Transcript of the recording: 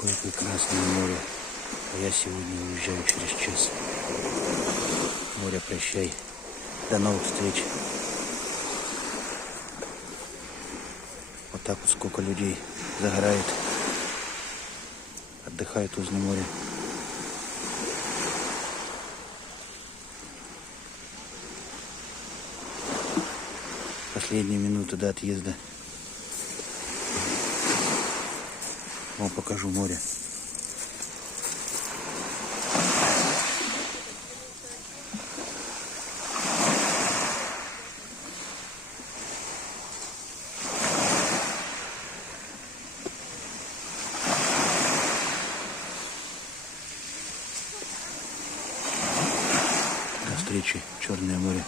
Какое прекрасное море. А я сегодня уезжаю через час. Море, прощай. До новых встреч. Вот так вот сколько людей загорает, отдыхает возле моря. Последние минуты до отъезда. Вам покажу море. До встречи, Черное море.